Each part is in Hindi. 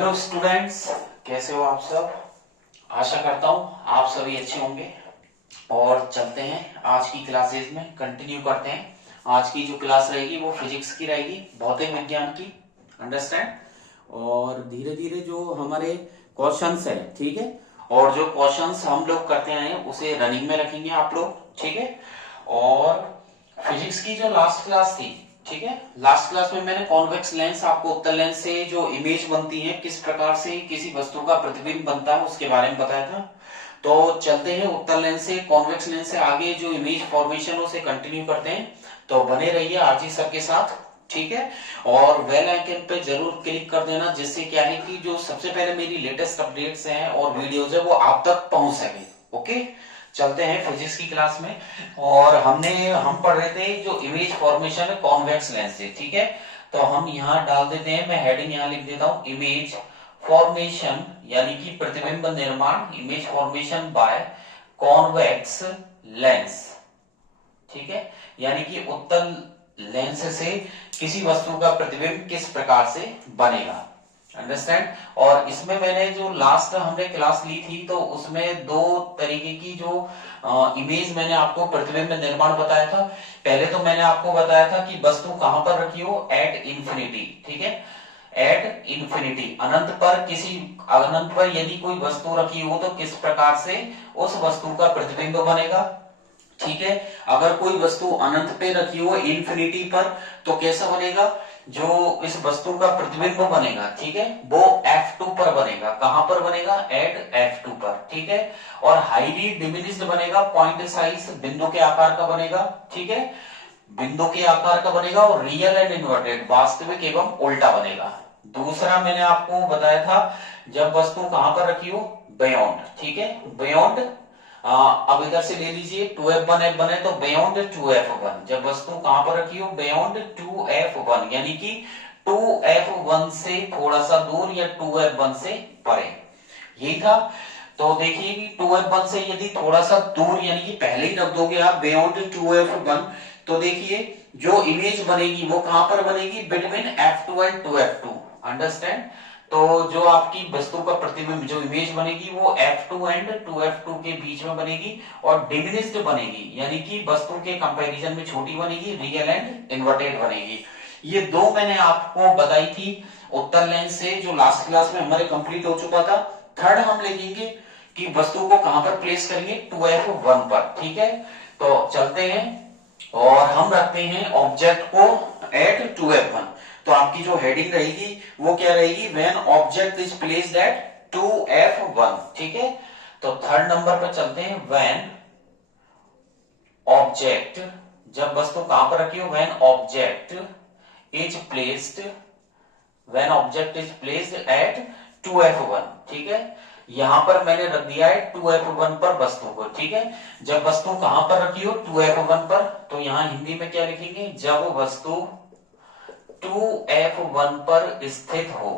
हेलो स्टूडेंट्स, कैसे हो आप सब। आशा करता हूँ आप सभी अच्छे होंगे। और चलते हैं आज की क्लासेस में, कंटिन्यू करते हैं। आज की जो क्लास रहेगी वो फिजिक्स की रहेगी, भौतिक विज्ञान की। अंडरस्टैंड। और धीरे धीरे जो हमारे क्वेश्चंस है, ठीक है, और जो क्वेश्चंस हम लोग करते हैं उसे रनिंग में रखेंगे आप लोग, ठीक है। और फिजिक्स की जो लास्ट क्लास थी, ठीक है, लास्ट क्लास में मैंने कॉन्वेक्स लेंस, आपको उत्तल लेंस से जो इमेज बनती है, किस प्रकार से किसी वस्तु का प्रतिबिंब बनता है, उसके बारे में बताया था। तो चलते हैं उत्तल लेंस से कॉन्वेक्स लेंस से आगे जो इमेज फॉर्मेशन उसे कंटिन्यू करते हैं। तो बने रहिए आरजी सर के साथ, ठीक है। और बेल आइकन पे जरूर क्लिक कर देना, जिससे क्या है कि जो सबसे पहले मेरी लेटेस्ट अपडेट्स हैं और वीडियोज है वो आप तक पहुंच सके। ओके, चलते हैं फिजिक्स की क्लास में। और हम पढ़ रहे थे जो इमेज फॉर्मेशन है कॉन्वेक्स लेंस से, ठीक है। तो हम यहाँ डाल देते हैं, मैं हेडिंग यहाँ लिख देता हूँ, इमेज फॉर्मेशन यानी कि प्रतिबिंब निर्माण, image formation by convex lens, ठीक है। यानी कि उत्तल लेंस से किसी वस्तु का प्रतिबिंब किस प्रकार से बनेगा। अंडरस्टैंड। और इसमें मैंने जो लास्ट हमने क्लास ली थी तो उसमें दो तरीके की जो इमेज मैंने आपको प्रतिबिंब निर्माण बताया था। पहले तो मैंने आपको बताया था कि वस्तु कहां पर रखी हो, एट इंफिनिटी, ठीक है, एट इंफिनिटी, अनंत पर, किसी अनंत पर यदि कोई वस्तु रखी हो तो किस प्रकार से उस वस्तु का प्रतिबिंब बनेगा, ठीक है। अगर कोई वस्तु अनंत पे रखी हो, इंफिनिटी पर, तो कैसा बनेगा, जो इस वस्तु का प्रतिबिंब बनेगा, ठीक है, वो F2 पर बनेगा। कहां पर बनेगा, एट F2 पर, ठीक है। और हाईली डिमिनिश्ड बनेगा, पॉइंट साइज बिंदु के आकार का बनेगा, ठीक है, बिंदु के आकार का बनेगा। और रियल एंड इन्वर्टेड, वास्तविक एवं उल्टा बनेगा। दूसरा मैंने आपको बताया था, जब वस्तु कहां पर रखी हो, बियॉन्ड, ठीक है, बियॉन्ड, अब इधर से ले लीजिए 2F1 F1 है तो बियॉन्ड 2F1, जब वस्तु कहां पर रखी हो, बियॉन्ड 2F1, यानी कि 2F1 से थोड़ा सा दूर या 2F1 से परे, यही था। तो देखिए कि 2F1 से यदि थोड़ा सा दूर, यानी कि पहले ही रख दोगे आप बियॉन्ड 2F1, तो देखिए जो इमेज बनेगी वो कहां पर बनेगी, between F2 and 2F2। Understand. तो जो आपकी वस्तु का प्रतिबिंब, जो इमेज बनेगी वो F2 एंड 2F2 के बीच में बनेगी और डिमिनिश्ड बनेगी, यानी कि वस्तु के कंपैरिजन में छोटी बनेगी, रियल एंड इन्वर्टेड बनेगी। ये दो मैंने आपको बताई थी उत्तल लेंस से, जो लास्ट क्लास में हमारे कंप्लीट हो चुका था। थर्ड हम लिखेंगे कि वस्तु को कहां पर प्लेस करेंगे, 2F1 पर, ठीक है। तो चलते हैं और हम रखते हैं ऑब्जेक्ट को एट 2F1। तो आपकी जो हेडिंग रहेगी वो क्या रहेगी, when object is placed at 2F1, ठीक है। तो थर्ड नंबर पर चलते हैं, व्हेन ऑब्जेक्ट, जब वस्तु कहां पर रखी हो, when object is placed, when object is placed at 2F1, ठीक है। यहां पर मैंने रख दिया है 2F1 पर वस्तु को, ठीक है। जब वस्तु कहां पर रखी हो, 2F1 पर, तो यहां हिंदी में क्या लिखेंगे, जब वस्तु 2F1 पर स्थित हो।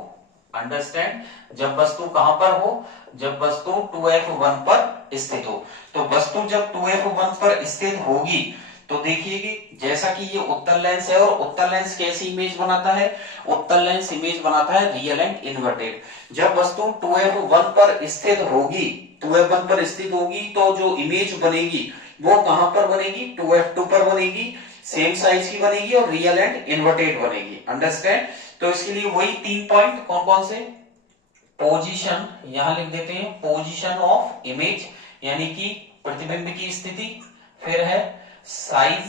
अंडरस्टैंड। जब वस्तु कहां पर हो, जब वस्तु 2F1 पर स्थित हो। तो वस्तु जब 2F1 पर स्थित होगी तो देखिए कि जैसा कि ये उत्तल लेंस है, और उत्तल लेंस कैसी इमेज बनाता है, उत्तल लेंस इमेज बनाता है रियल एंड इन्वर्टेड। जब वस्तु 2F1 पर स्थित होगी, 2F1 पर स्थित होगी, तो जो इमेज बनेगी वो कहां पर बनेगी, 2F2 पर बनेगी, सेम साइज की बनेगी और रियल एंड इन्वर्टेड बनेगी। अंडरस्टैंड। तो इसके लिए वही 3 पॉइंट कौन कौन से, पोजीशन, यहां लिख देते हैं पोजीशन ऑफ इमेज, यानी कि प्रतिबिंब की स्थिति, फिर है size,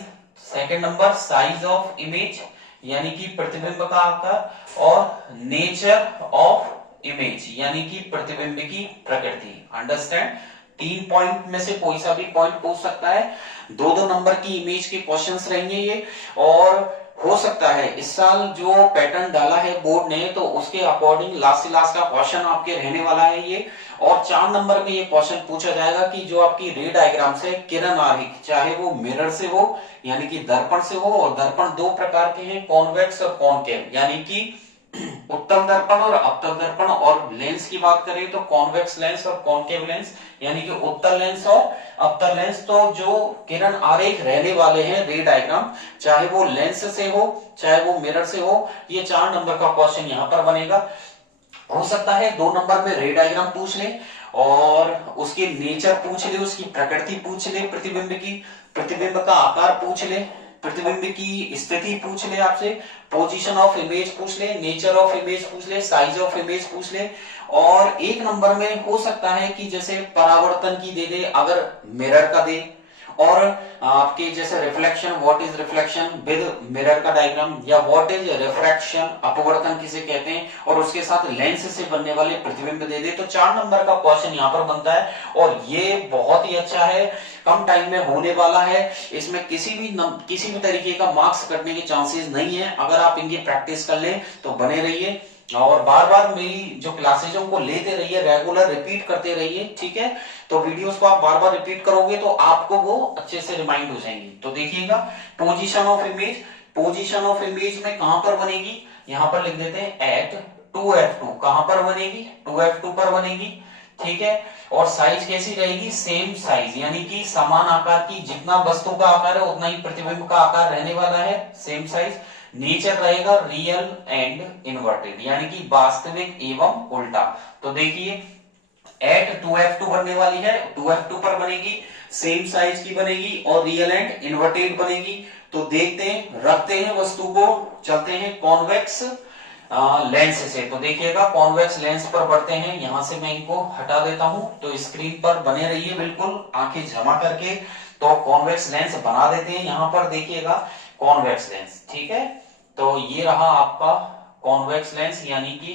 second number size of image, यानी कि प्रतिबिंब का आकार, और नेचर ऑफ इमेज, यानी कि प्रतिबिंब की प्रकृति। अंडरस्टैंड। 3 पॉइंट में से कोई सा भी पॉइंट पूछ सकता है। 2-2 नंबर की इमेज के क्वेश्चंस रहेंगे ये। और हो सकता है इस साल जो पैटर्न डाला है बोर्ड ने, तो उसके अकॉर्डिंग लास्ट से लास्ट का क्वेश्चन आपके रहने वाला है ये। और 4 नंबर में ये क्वेश्चन पूछा जाएगा कि जो आपकी रे डायग्राम से किरण आ रही, चाहे वो मिरर से हो यानी कि दर्पण से हो, और दर्पण 2 प्रकार के हैं, कॉन्वेक्स और कॉनकेव, यानी कि उत्तल दर्पण और अवतल दर्पण। और लेंस की बात करें तो कॉन्वेक्स लेंस और कॉनकेव लेंस, यानी कि उत्तल लेंस और अवतल लेंस। तो जो किरण आरेख रहने वाले हैं रे डायग्राम, चाहे वो लेंस से हो चाहे वो मिरर से हो, ये 4 नंबर का क्वेश्चन यहां पर बनेगा। हो सकता है 2 नंबर में रे डायग्राम पूछ ले और उसकी नेचर पूछ ले, उसकी प्रकृति पूछ ले, प्रतिबिंब का आकार पूछ ले, प्रतिबिंब की स्थिति पूछ ले आपसे, पोजीशन ऑफ इमेज पूछ ले, नेचर ऑफ इमेज पूछ ले, साइज ऑफ इमेज पूछ ले। और 1 नंबर में हो सकता है कि जैसे परावर्तन की दे दे, अगर मिरर का दे, और आपके जैसे reflection, what is reflection with mirror का डायग्राम, या व्हाट इज रिफ्रैक्शन, अपवर्तन किसे कहते हैं, और उसके साथ लेंस से बनने वाले प्रतिबिंब दे दे, तो 4 नंबर का क्वेश्चन यहाँ पर बनता है। और ये बहुत ही अच्छा है, कम टाइम में होने वाला है, इसमें किसी भी तरीके का मार्क्स कटने के चांसेस नहीं है। अगर आप इनकी प्रैक्टिस कर लें तो बने रहिए और बार बार मेरी जो क्लासेज को लेते रहिए, रेगुलर रिपीट करते रहिए, ठीक है। तो वीडियोस को आप बार बार रिपीट करोगे तो आपको वो अच्छे से रिमाइंड हो जाएंगी। तो देखिएगा, position of image, position of image में कहां पर बनेगी, यहां पर लिख देते हैं एट 2f2, कहां पर बनेगी, 2f2 पर बनेगी, ठीक है। और साइज कैसी रहेगी, सेम साइज, यानी कि समान आकार की, जितना वस्तु का आकार है उतना ही प्रतिबिंब का आकार रहने वाला है, सेम साइज। नेचर रहेगा रियल एंड इन्वर्टेड, यानी कि वास्तविक एवं उल्टा। तो देखिए एट 2f2 बनने वाली है, 2f2 पर बनेगी, सेम साइज की बनेगी और रियल एंड इन्वर्टेड बनेगी। तो देखते हैं, रखते हैं वस्तु को, चलते हैं कॉन्वेक्स लेंस से। तो देखिएगा कॉन्वेक्स लेंस पर बढ़ते हैं, यहां से मैं इनको हटा देता हूं। तो स्क्रीन पर बने रहिए बिल्कुल आंखें जमा करके। तो कॉन्वेक्स लेंस बना देते हैं, यहां पर देखिएगा कॉन्वेक्स लेंस, ठीक है। तो ये रहा आपका कॉन्वेक्स लेंस, यानी कि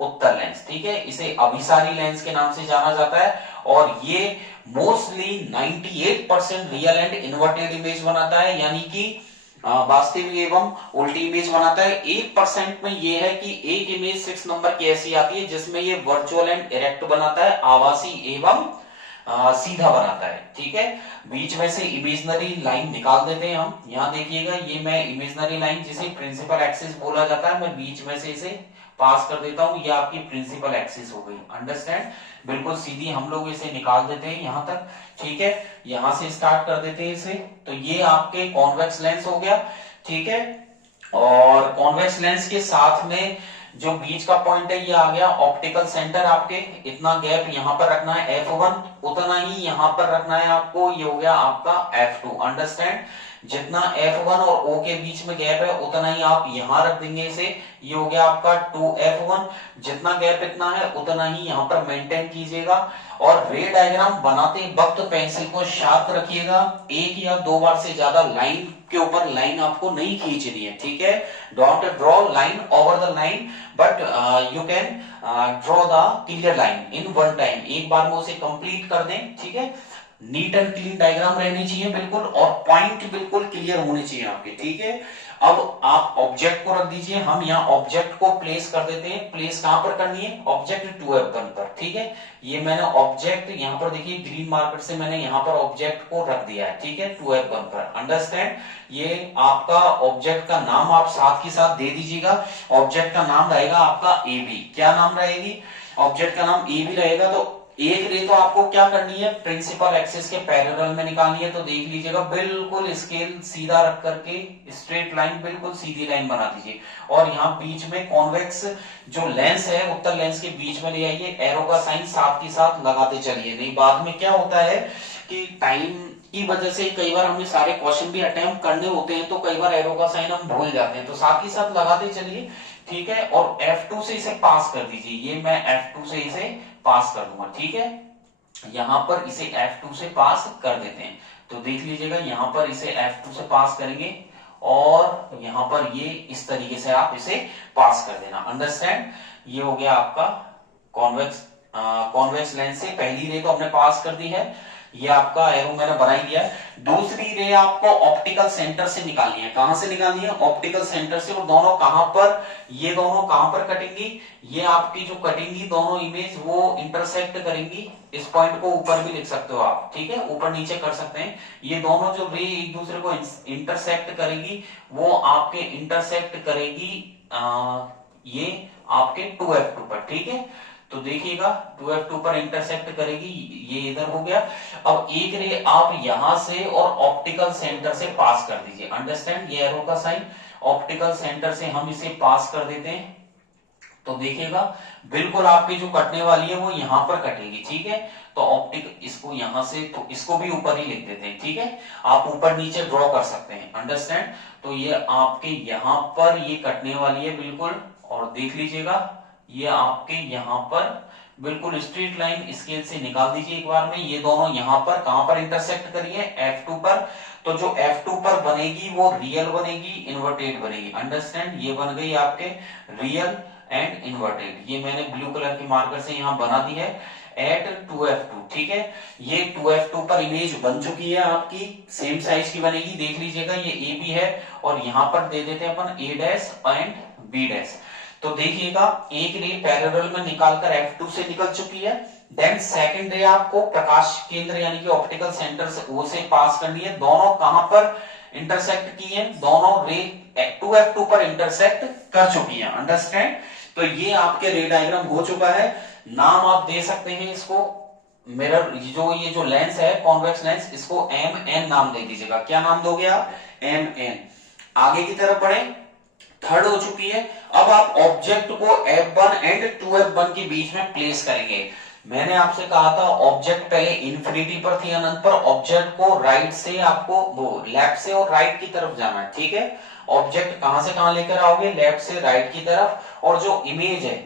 उत्तल लेंस, ठीक है। इसे अभिसारी लेंस के नाम से जाना जाता है और ये mostly 98% real and inverted image बनाता है, यानी कि वास्तविक एवं उल्टी इमेज बनाता है। 1% में ये है कि एक इमेज 6 नंबर की ऐसी आती है जिसमें ये वर्चुअल एंड इरेक्ट बनाता है, आभासी एवं सीधा बनाता है, ठीक है। बीच में से इमेजनरी लाइन निकाल देते हैं हम। यहां देखिएगा, ये मैं इमेजनरी लाइन जिसे प्रिंसिपल एक्सिस बोला जाता है, मैं बीच में से इसे पास कर देता हूं, ये आपकी प्रिंसिपल एक्सिस हो गई, अंडरस्टैंड। बिल्कुल सीधी हम लोग इसे निकाल देते हैं यहां तक, ठीक है। यहां से स्टार्ट कर देते हैं इसे। तो ये आपके कॉन्वेक्स लेंस हो गया, ठीक है। और कॉन्वेक्स लेंस के साथ में जो बीच का पॉइंट है ये आ गया ऑप्टिकल सेंटर। आपके इतना गैप यहां पर रखना है f1, उतना ही यहां पर रखना है आपको, ये हो गया आपका f2, अंडरस्टैंड। जितना f1 और o के बीच में गैप है उतना ही आप यहां रख देंगे इसे, ये हो गया आपका 2f1। जितना गैप इतना है उतना ही यहां पर मेंटेन कीजिएगा। और रे डायग्राम बनाते वक्त पेंसिल को शार्प रखिएगा, 1 या 2 बार से ज्यादा लाइन के ऊपर लाइन आपको नहीं खींचनी है, ठीक है। Don't draw line over the line, but you can draw the clear line in one time, एक बार में उसे कंप्लीट कर दें, ठीक है। नीट एंड क्लीन डायग्राम रहनी चाहिए बिल्कुल, और पॉइंट बिल्कुल क्लियर होने चाहिए आपके, ठीक है। अब आप ऑब्जेक्ट को रख दीजिए, हम यहाँ ऑब्जेक्ट को प्लेस कर देते हैं। प्लेस कहां पर करनी है, ऑब्जेक्ट 2f1 पर, ठीक है। ये मैंने ऑब्जेक्ट यहाँ पर देखिए ग्रीन मार्कर से मैंने यहाँ पर ऑब्जेक्ट को रख दिया है, ठीक है, 2f1 पर, अंडरस्टैंड। ये आपका ऑब्जेक्ट का नाम आप साथ के साथ दे दीजिएगा। ऑब्जेक्ट का नाम रहेगा आपका AB। क्या नाम रहेगी, ऑब्जेक्ट का नाम AB रहेगा। तो एक रे तो आपको क्या करनी है, प्रिंसिपल एक्सिस के पैरेलल में निकालनी है। तो देख लीजिएगा, बिल्कुल स्केल सीधा रख करके स्ट्रेट लाइन, बिल्कुल सीधी लाइन बना दीजिए। और यहाँ बीच में कॉन्वेक्स जो लेंस है उत्तल लेंस के बीच में ले आइए, एरो का साइन साथ के साथ लगाते चलिए, नहीं बाद में क्या होता है कि टाइम की वजह से कई बार हमें सारे क्वेश्चन भी अटेम्प्ट करने होते हैं, तो कई बार एरो का साइन हम भूल जाते हैं। तो साथ ही साथ लगाते चलिए, ठीक है। और F2 से इसे पास कर दीजिए, ये मैं F2 से इसे पास कर दूंगा, ठीक है। यहां पर इसे F2 से पास कर देते हैं। तो देख लीजिएगा, यहां पर इसे F2 से पास करेंगे और यहां पर ये इस तरीके से आप इसे पास कर देना, अंडरस्टैंड। ये हो गया आपका कॉन्वेक्स लेंस से पहली रे तो हमने पास कर दी है, ये आपका एरो मैंने बना ही दिया है। दूसरी रे आपको ऑप्टिकल सेंटर से निकालनी है। कहां से निकालनी है, ऑप्टिकल सेंटर से। और दोनों कहां पर, ये दोनों कहां पर कटेंगी, ये आपकी जो कटेंगी दोनों इमेज वो इंटरसेक्ट करेंगी। इस पॉइंट को ऊपर भी लिख सकते हो आप, ठीक है, ऊपर नीचे कर सकते हैं। ये दोनों जो रे एक दूसरे को इंटरसेक्ट करेगी, वो आपके इंटरसेक्ट करेगी ये आपके 2f2 पर, ठीक है। तो देखिएगा 2f2 पर इंटरसेक्ट करेगी, ये इधर हो गया। अब एक रे आप यहां से और ऑप्टिकल सेंटर से पास कर दीजिए, अंडरस्टैंड। ये एरो का साइन, ऑप्टिकल सेंटर से हम इसे पास कर देते हैं। तो देखिएगा बिल्कुल आपकी जो कटने वाली है वो यहाँ पर कटेगी, ठीक है। तो ऑप्टिक इसको यहाँ से, तो इसको भी ऊपर ही लिख देते हैं, ठीक है। आप ऊपर नीचे ड्रॉ कर सकते हैं, अंडरस्टैंड। तो ये आपके यहाँ पर ये कटने वाली है बिल्कुल, और देख लीजिएगा ये आपके यहाँ पर बिल्कुल स्ट्रेट लाइन स्केल से निकाल दीजिए एक बार में। ये दोनों यहाँ पर कहां पर इंटरसेक्ट करिए, F2 पर। तो जो F2 पर बनेगी वो रियल बनेगी, इन्वर्टेड बनेगी, अंडरस्टैंड। ये बन गई आपके रियल एंड इन्वर्टेड। ये मैंने ब्लू कलर के मार्कर से यहाँ बना दी है एट 2F2, ठीक है। ये 2F2 पर इमेज बन चुकी है आपकी, सेम साइज की बनेगी, देख लीजिएगा। ये AB है और यहाँ पर दे देते हैं अपन A' एंड B'। तो देखिएगा एक रे पैरेलल में निकालकर F2 से निकल चुकी है। देन सेकंड रे आपको प्रकाश केंद्र यानी कि ऑप्टिकल सेंटर से O से पास करनी है। दोनों कहां पर इंटरसेक्ट की है, दोनों रे 2F2 पर इंटरसेक्ट कर चुकी है, अंडरस्टैंड। तो ये आपके रे डायग्राम हो चुका है। नाम आप दे सकते हैं इसको, मिरर जो ये जो लेंस है कॉन्वेक्स लेंस, इसको MN नाम दे दीजिएगा। क्या नाम दोगे आप, MN। आगे की तरफ बढ़े, थर्ड हो चुकी है। अब आप ऑब्जेक्ट को F1 एंड 2F1 के बीच में प्लेस करेंगे। मैंने आपसे कहा था ऑब्जेक्ट पहले इन्फिनिटी पर थी, अनंत पर। ऑब्जेक्ट को राइट से आपको वो लेफ्ट से और राइट की तरफ जाना है, ठीक है। ऑब्जेक्ट कहां से कहां लेकर आओगे, लेफ्ट से राइट की तरफ। और जो इमेज है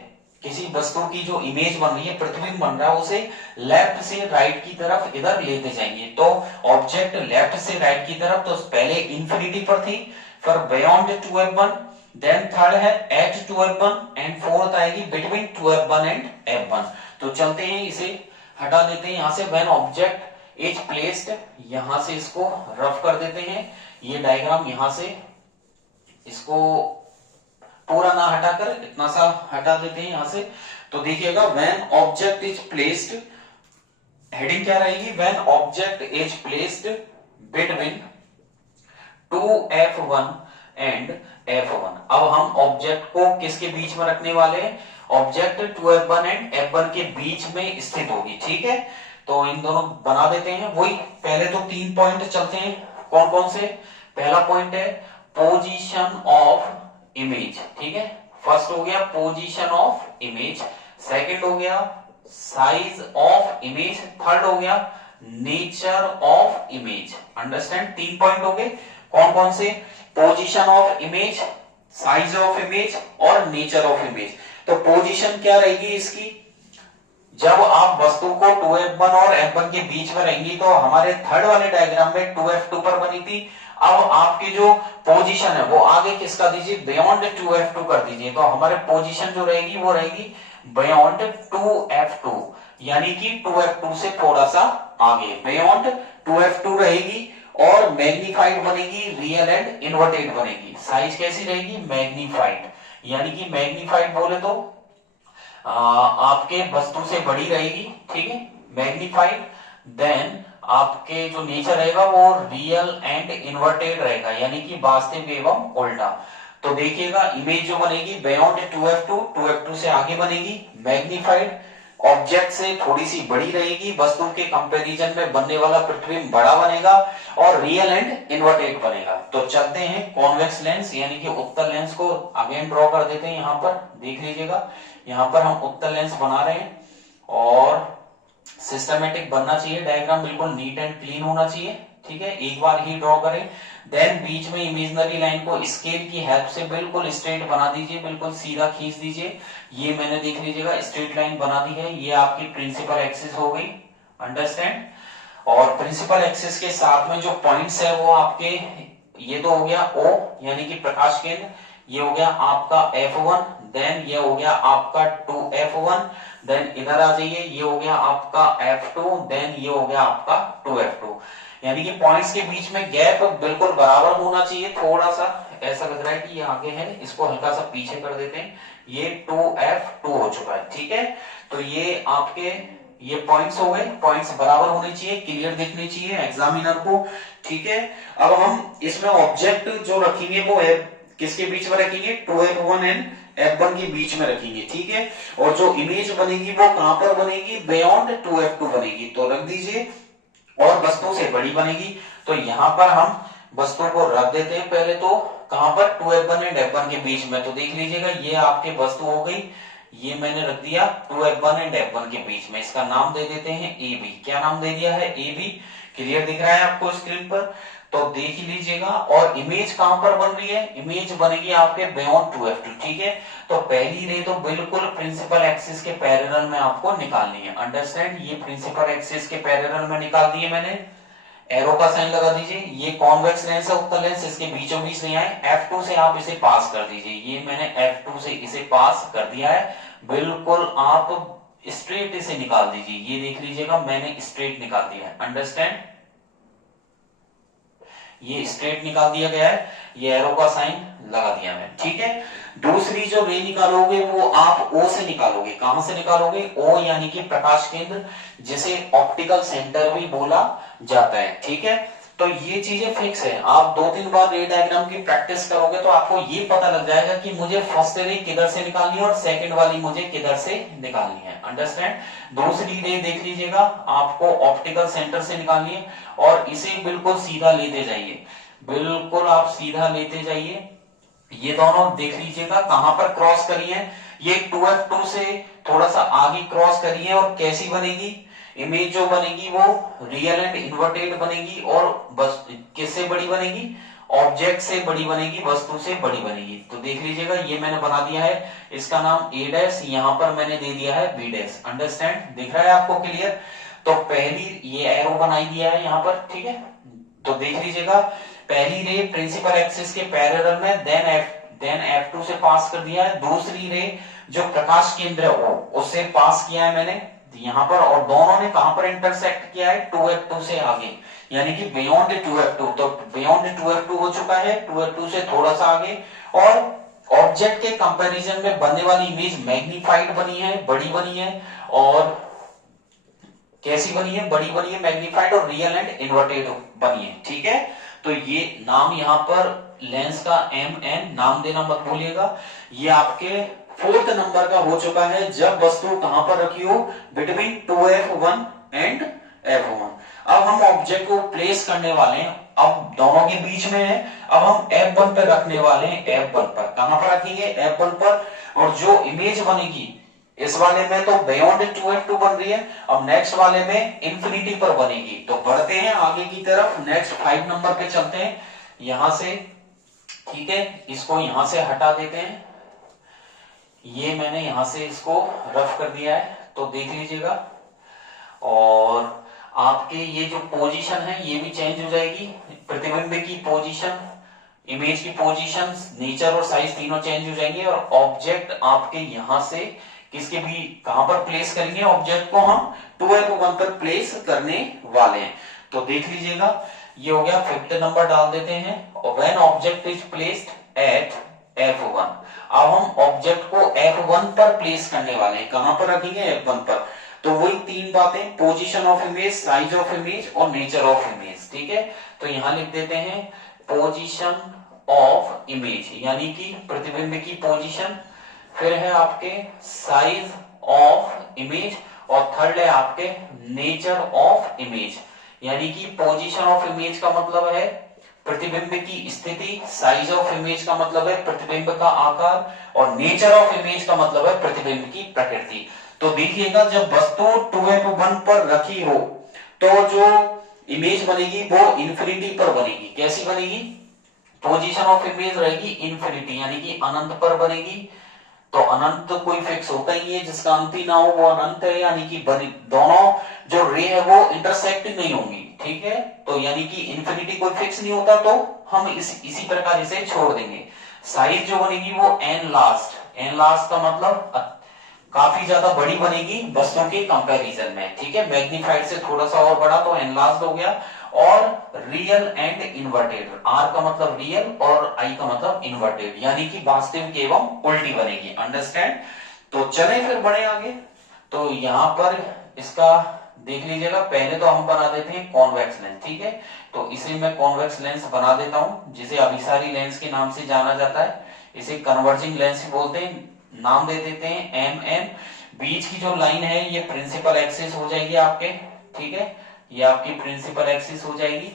किसी वस्तु की, जो इमेज बन रही है, प्रतिबिंब बन रहा है, उसे लेफ्ट से राइट की तरफ इधर लेते जाएंगे। तो ऑब्जेक्ट लेफ्ट से राइट की तरफ, तो पहले इन्फिनिटी पर थी, फिर बियॉन्ड 2F1, देन थर्ड है एट 2F1 एंड फोर्थ आएगी बिटवीन 2F1 एंड F1। तो चलते हैं, इसे हटा देते हैं यहां से। व्हेन ऑब्जेक्ट इज प्लेस्ड, यहां से इसको रफ कर देते हैं। ये डायग्राम यहां से, इसको पूरा ना हटाकर इतना सा हटा देते हैं यहां से। तो देखिएगा when object is placed, heading क्या रहेगी, when object is placed between 2F1 and F1। अब हम ऑब्जेक्ट को किसके बीच में रखने वाले हैं, ऑब्जेक्ट 2F1 एंड F1 के बीच में स्थित होगी, ठीक है। तो इन दोनों बना देते हैं। वही पहले तो 3 पॉइंट चलते हैं, कौन कौन से। पहला पॉइंट है पोजीशन ऑफ इमेज, ठीक है। फर्स्ट हो गया पोजीशन ऑफ इमेज, सेकंड हो गया साइज ऑफ इमेज, थर्ड हो गया nature of image, understand. 3 point हो गए, कौन कौन से, position of image, size of image और नेचर ऑफ इमेज। तो पोजीशन क्या रहेगी इसकी, जब आप वस्तु को 2F1 और F1 के बीच में रहेंगी, तो हमारे थर्ड वाले डायग्राम में 2F2 पर बनी थी। अब आपकी जो पोजीशन है वो आगे किसका दीजिए, बियॉन्ड 2F2 कर दीजिए। तो हमारे पोजीशन जो रहेगी वो रहेगी बियॉन्ड 2F2, यानी कि 2F2 से थोड़ा सा आगे बियॉन्ड 2F2 रहेगी। और मैग्निफाइड बनेगी, रियल एंड इन्वर्टेड बनेगी। साइज कैसी रहेगी, मैग्निफाइड, यानी कि मैग्निफाइड बोले तो आपके वस्तु से बड़ी रहेगी, ठीक है, मैग्निफाइड। देन आपके जो नेचर रहेगा वो रियल एंड इन्वर्टेड रहेगा, यानी कि वास्तविक एवं उल्टा। तो देखिएगा इमेज जो बनेगी बियॉन्ड 2F2, 2F2 से आगे बनेगी, मैग्निफाइड, ऑब्जेक्ट से थोड़ी सी बड़ी रहेगी, वस्तु के कंपैरिजन में बनने वाला प्रतिबिंब बड़ा बनेगा, और रियल एंड इन्वर्टेड बनेगा। तो चलते हैं कॉन्वेक्स लेंस यानी कि उत्तल लेंस को अगेन ड्रॉ कर देते हैं। यहां पर देख लीजिएगा, यहां पर हम उत्तल लेंस बना रहे हैं, और सिस्टमेटिक बनना चाहिए डायग्राम, बिल्कुल नीट एंड क्लीन होना चाहिए, ठीक है। एक बार ही ड्रॉ करें। देन बीच में इमेजिनरी लाइन को स्केल की हेल्प से बिल्कुल स्ट्रेट बना दीजिए, बिल्कुल सीधा खींच दीजिए। ये मैंने देख लीजिएगा स्ट्रेट लाइन बना दी है। ये आपकी प्रिंसिपल एक्सिस हो गई, अंडरस्टैंड। और प्रिंसिपल एक्सिस के साथ में जो पॉइंट्स है वो आपके, ये तो हो गया O यानी कि प्रकाश केंद्र, ये हो गया आपका F1, देन ये हो गया आपका 2F1, देन इधर आ जाइए, ये हो गया आपका F2, देन ये हो गया आपका 2F2। यानी कि पॉइंट्स के बीच में गैप बिल्कुल बराबर होना चाहिए। थोड़ा सा ऐसा लग रहा है कि ये आगे है, इसको हल्का सा पीछे कर देते हैं। ये 2F2 हो चुका है, ठीक है। तो ये आपके ये पॉइंट्स हो गए, पॉइंट्स बराबर होने चाहिए, क्लियर दिखने चाहिए एग्जामिनर को, ठीक है। अब हम इसमें ऑब्जेक्ट जो रखेंगे वो किसके बीच में रखेंगे, 2F1 एंड F1 के बीच में रखेंगे, ठीक है। और जो इमेज बनेगी वो कहां पर बनेगी, बियॉन्ड 2F2 बनेगी, तो रख दीजिए। और वस्तु से बड़ी बनेगी, तो यहां पर हम वस्तु को रख देते हैं पहले तो, कहां पर, 2F1 एंड F1 के बीच में। तो देख लीजिएगा ये आपके वस्तु हो गई ये मैंने रख दिया 2f1 एंड f1 के बीच में, इसका नाम दे देते हैं ए बी। क्या नाम दे दिया है? A B. क्लियर दिख रहा है आपको स्क्रीन पर? तो देख लीजिएगा। और इमेज कहां पर बन रही है? इमेज बनेगी आपके बियॉन्ड 2f2, ठीक है। तो पहली रे तो बिल्कुल प्रिंसिपल एक्सिस के पैरेलल में आपको निकालनी है। अंडरस्टैंड? ये प्रिंसिपल एक्सिस के पैरेलल में निकाल दिए मैंने। एरो का साइन लगा दीजिए। ये कॉन्वेक्स लेंस है, उत्तल लेंस, इसके बीचों बीच नहीं आए। F2 से आप इसे पास कर दीजिए। ये मैंने F2 से इसे पास कर दिया है। बिल्कुल आप स्ट्रेट इसे निकाल दीजिए। ये देख लीजिएगा, मैंने स्ट्रेट निकाल दिया है। अंडरस्टैंड? ये स्ट्रेट निकाल दिया गया है। ये एरो का साइन लगा दिया मैंने, ठीक है। दूसरी जो रे निकालोगे वो आप O से निकालोगे। कहां से निकालोगे? O यानी कि प्रकाश केंद्र, जिसे ऑप्टिकल सेंटर भी बोला जाता है, ठीक है। तो ये चीजें फिक्स है। आप 2-3 बार रे डायग्राम की प्रैक्टिस करोगे तो आपको ये पता लग जाएगा कि मुझे फर्स्ट रे किधर से निकालनी है और सेकंड वाली मुझे किधर से निकालनी है। अंडरस्टैंड? दूसरी रे देख लीजिएगा, आपको ऑप्टिकल सेंटर से निकालनी है और इसे बिल्कुल सीधा लेते जाइए। बिल्कुल आप सीधा लेते जाइए। ये दोनों देख लीजिएगा कहां पर क्रॉस करी है। ये 2f2 से थोड़ा सा आगे क्रॉस करी है और कैसी बनेगी? इमेज जो बनेगी वो रियल एंड इन्वर्टेड बनेगी और बस किससे बड़ी बनेगी? ऑब्जेक्ट से बड़ी बनेगी, वस्तु से बड़ी बनेगी। तो देख लीजिएगा, ये मैंने बना दिया है, इसका नाम ए डैश, यहां पर मैंने दे दिया है बी डैश। अंडरस्टैंड? दिख रहा है आपको क्लियर? तो पहली ये एरो बनाई दिया है यहां पर, ठीक है। तो देख लीजिएगा, पहली रे प्रिंसिपल एक्सिस के पैरेलल में, देन F2 से पास कर दिया है। दूसरी रे जो प्रकाश केंद्र है उससे पास किया है मैंने यहां पर, और दोनों ने कहां पर इंटरसेक्ट किया है? 2f2 से आगे, यानी कि बियॉन्ड 2f2। तो बियॉन्ड 2f2 हो चुका है, 2f2 से थोड़ा सा आगे। और ऑब्जेक्ट के कंपैरिजन में बनने वाली इमेज मैग्नीफाइड बनी है, बड़ी बनी है। और कैसी बनी है? बड़ी बनी है, मैग्नीफाइड और रियल एंड इन्वर्टेड बनी है, ठीक है। तो ये नाम यहां पर लेंस का MN नाम देना मत भूलिएगा। ये आपके 4th नंबर का हो चुका है, जब वस्तु कहां पर रखी हो? Between 2f1 and f1। अब हम ऑब्जेक्ट को प्लेस करने वाले हैं, अब दोनों के बीच में है। अब हम f1 पर रखने वाले हैं, f1 पर। कहां पर रखेंगे? f1 पर। और जो इमेज बनेगी इस वाले में तो बियॉन्ड 2f2 बन रही है, अब नेक्स्ट वाले में इंफिनिटी पर बनेगी। तो बढ़ते हैं आगे की तरफ, नेक्स्ट 5 नंबर पे चलते हैं यहां से, ठीक है। इसको यहां से हटा देते हैं। ये मैंने यहां से इसको रफ कर दिया है, तो देख लीजिएगा। और आपके ये जो पोजीशन है ये भी चेंज हो जाएगी। प्रतिबिंब की पोजीशन, इमेज की पोजीशन, नेचर और साइज तीनों चेंज हो जाएंगे। और ऑब्जेक्ट आपके यहां से किसके भी कहां पर प्लेस करेंगे? ऑब्जेक्ट को हम 2f1 पर प्लेस करने वाले हैं। तो देख लीजिएगा, ये हो गया। 5th नंबर डाल देते हैं। When object is placed at f1। अब हम ऑब्जेक्ट को f1 पर प्लेस करने वाले हैं। कहां पर रखेंगे? f1 पर। तो वही 3 बातें, position of image, size of image और नेचर ऑफ इमेज, ठीक है। तो यहां लिख देते हैं पोजीशन ऑफ इमेज, यानी कि प्रतिबिंब की पोजीशन, फिर है आपके साइज ऑफ इमेज, और थर्ड है आपके नेचर ऑफ इमेज। यानी कि पोजीशन ऑफ इमेज का मतलब है प्रतिबिंब की स्थिति, साइज ऑफ इमेज का मतलब है प्रतिबिंब का आकार, और नेचर ऑफ इमेज का मतलब है प्रतिबिंब की प्रकृति। तो देखिएगा, जब वस्तु 2f1 पर रखी हो तो जो इमेज बनेगी वो इंफिनिटी पर बनेगी। कैसी बनेगी? पोजीशन ऑफ इमेज रहेगी इंफिनिटी, यानी कि अनंत पर बनेगी। तो अनंत कोई फिक्स होता ही है, जिसका अंत ही ना हो वो अनंत है, यानी कि दोनों जो रे है वो इंटरसेक्ट नहीं होंगी, ठीक है। तो यानी कि इंफिनिटी कोई फिक्स नहीं होता, तो हम इसी प्रकार इसे छोड़ देंगे। साइज जो बनेगी वो एन लास्ट का मतलब काफी ज्यादा बड़ी बनेगी वस्तु के कंपैरिजन में, ठीक है। मैग्नीफाइड से थोड़ा सा और बड़ा, तो एनलार्ज्ड हो गया। और रियल एंड इन्वर्टेड, आर का मतलब रियल और आई का मतलब इन्वर्टेड, यानी कि वास्तविक एवं उल्टी बनेगी। अंडरस्टैंड? तो चले फिर बढ़े आगे। तो यहां पर इसका देख लीजिएगा, पहले तो हम बना देते हैं कॉन्वेक्स लेंस, ठीक है। तो इसे मैं कॉन्वेक्स लेंस बना देता हूं, जिसे अभिसारी लेंस के नाम से जाना जाता है। इसे कन्वर्जिंग लेंस बोलते हैं, नाम दे देते हैं MM। बीच की जो लाइन है ये प्रिंसिपल एक्सिस हो जाएगी आपके, ठीक है। ये आपकी प्रिंसिपल एक्सिस हो जाएगी।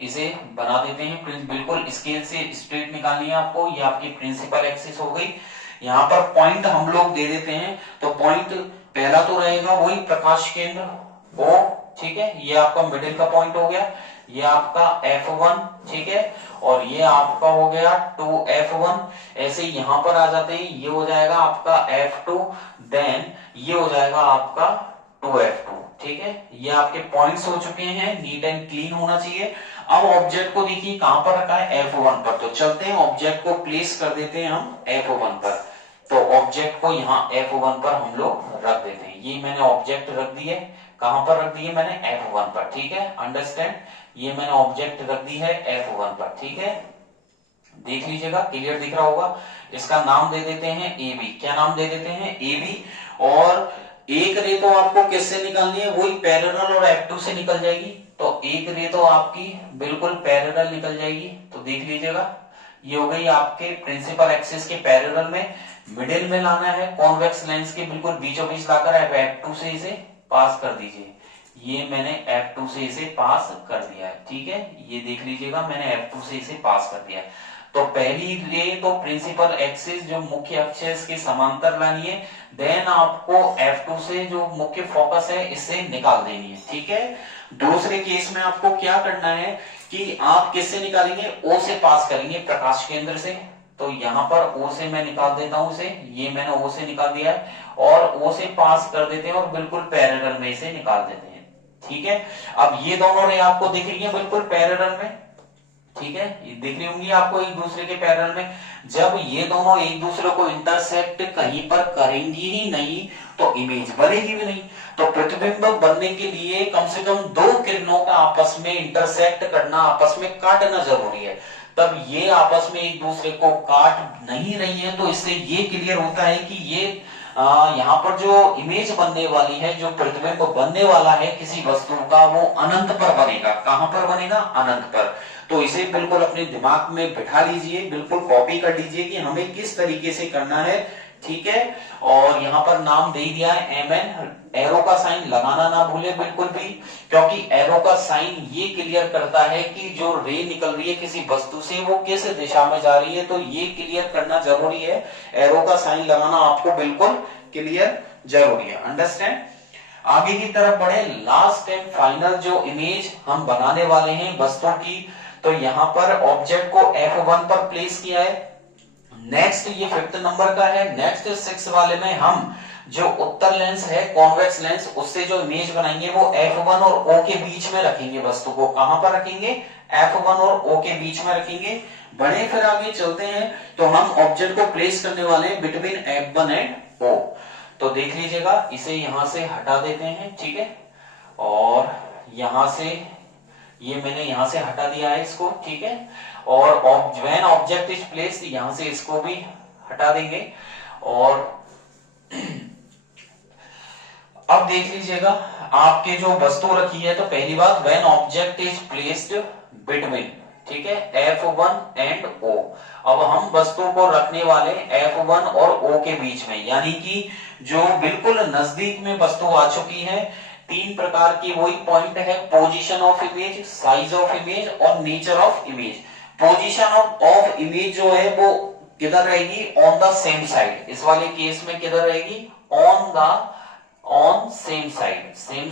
इसे बना देते हैं, बिल्कुल स्केल से स्ट्रेट निकालनी है आपको। ये आपकी प्रिंसिपल एक्सिस हो गई। यहाँ पर पॉइंट हम लोग दे देते हैं। तो पॉइंट पहला तो रहेगा वही प्रकाश केंद्र O, ठीक है, ये आपका मिडिल का पॉइंट हो गया, ये आपका F1, ठीक है, और ये आपका हो गया 2F1। ऐसे ही यहां पर आ जाते हैं, ये हो जाएगा आपका F2, देन ये हो जाएगा आपका 2F2, ठीक है। ये आपके पॉइंट्स हो चुके हैं, नीट एंड क्लीन होना चाहिए। अब ऑब्जेक्ट को देखिए कहां पर रखा है, F1 पर। तो चलते हैं ऑब्जेक्ट को प्लेस कर देते हैं हम F1 पर। तो ऑब्जेक्ट को यहाँ F1 पर हम लोग रख देते हैं। ये मैंने ऑब्जेक्ट रख दिए, कहां पर रख दिए मैंने, F1 पर, ठीक है, अंडरस्टैंड। ये मैंने ऑब्जेक्ट रख दी है F1 पर, ठीक है, देख लीजिएगा, क्लियर दिख रहा होगा। इसका नाम दे देते हैं AB। क्या नाम दे देते हैं, AB। और एक रे तो आपको किससे निकालनी है, वही पैरेलल और F2 से निकल जाएगी। तो एक रे तो आपकी बिल्कुल पैरेलल निकल जाएगी। तो देख लीजिएगा, ये हो गई आपके प्रिंसिपल एक्सिस के पैरेलल में, मिडिल में लाना है, कॉन्वेक्स लेंस के बिल्कुल बीचों बीच लाकर F2 से इसे पास कर दीजिए। ये मैंने F2 से इसे पास कर दिया है, ठीक है, ये देख लीजिएगा, मैंने F2 से इसे पास कर दिया है। तो पहली रे तो प्रिंसिपल एक्सिस जो मुख्य अक्ष के समांतर लानी है, देन आपको F2 से जो मुख्य फोकस है इससे निकाल देनी है, ठीक है। दूसरे केस में आपको क्या करना है कि आप किससे निकालेंगे, O से पास करेंगे, प्रकाश केंद्र से। तो यहाँ पर O से मैं निकाल देता हूं इसे, ये मैंने O से निकाल दिया है, और O से पास कर देते हैं और बिल्कुल पैरेलल में इसे निकाल देते हैं, ठीक है। अब ये दोनों रे आपको दिख रही है बिल्कुल पैरेलल में, ठीक है, ये दिख रही होंगी आपको एक दूसरे के पैरेलल में। जब ये दोनों एक दूसरे को इंटरसेक्ट कहीं पर करेंगी ही नहीं तो इमेज बनेगी भी नहीं। तो प्रतिबिंब बनने के लिए कम से कम दो किरणों का आपस में इंटरसेक्ट करना, आपस में काटना जरूरी है। तब ये आपस में एक दूसरे को काट नहीं रही है, तो इससे ये क्लियर होता है कि ये यहाँ पर जो इमेज बनने वाली है, जो प्रतिबिंब बनने वाला है किसी वस्तु का, वो अनंत पर बनेगा। कहां पर बनेगा, अनंत पर। तो इसे बिल्कुल अपने दिमाग में बिठा लीजिए, बिल्कुल कॉपी कर लीजिए कि हमें किस तरीके से करना है, ठीक है। और यहाँ पर नाम दे दिया है MN। एरो का साइन लगाना ना भूले बिल्कुल भी, क्योंकि एरो का साइन ये क्लियर करता है कि जो रे निकल रही है किसी वस्तु से वो किस दिशा में जा रही है। तो ये क्लियर करना जरूरी है, एरो का साइन लगाना आपको बिल्कुल क्लियर जरूरी है, अंडरस्टैंड। आगे की तरफ बढ़े, लास्ट एंड फाइनल जो इमेज हम बनाने वाले हैं वस्तु की, तो यहाँ पर ऑब्जेक्ट को F1 पर प्लेस किया है। नेक्स्ट ये 5th नंबर का है। नेक्स्ट 6 वाले में हम जो उत्तर लेंस है, कॉन्वेक्स लेंस, उससे जो इमेज बनाएंगे वो F1 और O के बीच में रखेंगे। वस्तु को कहां पर रखेंगे, F1 और O के बीच में रखेंगे। बड़े फिर आगे चलते हैं, तो हम ऑब्जेक्ट को प्लेस करने वाले हैं बिटवीन F1 एंड O। तो देख लीजिएगा, इसे यहां से हटा देते हैं, ठीक है, और यहां से ये मैंने यहां से हटा दिया है इसको, ठीक है। और व्हेन ऑब्जेक्ट इज प्लेस्ड, यहां से इसको भी हटा देंगे। और अब देख लीजिएगा, आपके जो वस्तु रखी है, तो पहली बात, when object is placed between, ठीक है, F1 एंड O। अब हम वस्तु को रखने वाले F1 और O के बीच में, यानी कि जो बिल्कुल नजदीक में वस्तु आ चुकी है। 3 प्रकार की वही पॉइंट है, position of image, size of image और nature of image. Position of image जो है वो किधर रहेगी, ऑन द सेम साइड। इस वाले केस में किधर रहेगी, on same